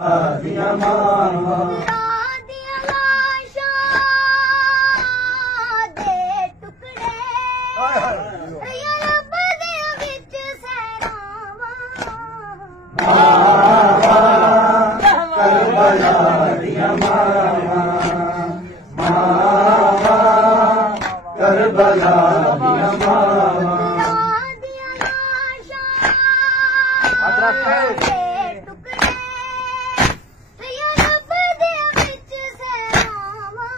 दियां मावां दियां लाशां दे टुकड़े या रब दे विच सैरावां करबला दियां मावां करबला दियां मावां दियां लाशां दे टुकड़े या रब दे विच सैरावां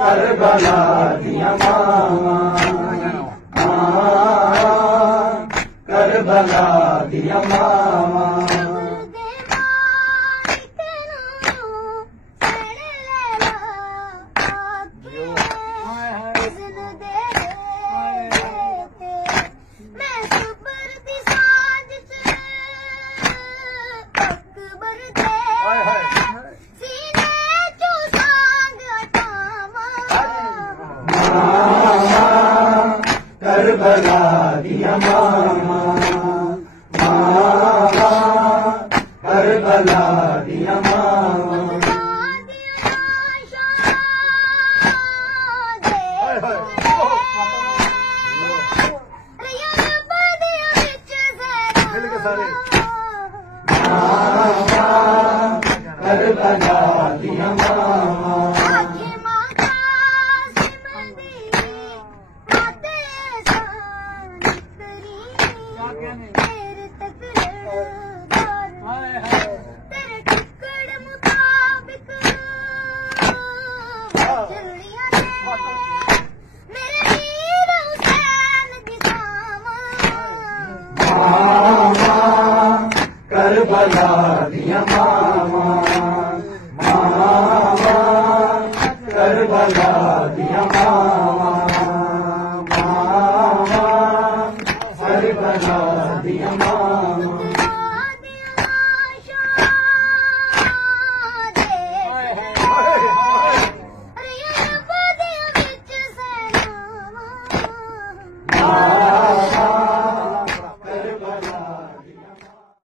करबला दियां मावां करबला दियां मावां करबला दियां मावां करबला दियां मावां करबला दियां मावां करबला दियां मावां करबला दियां मावां करबला दियां मावां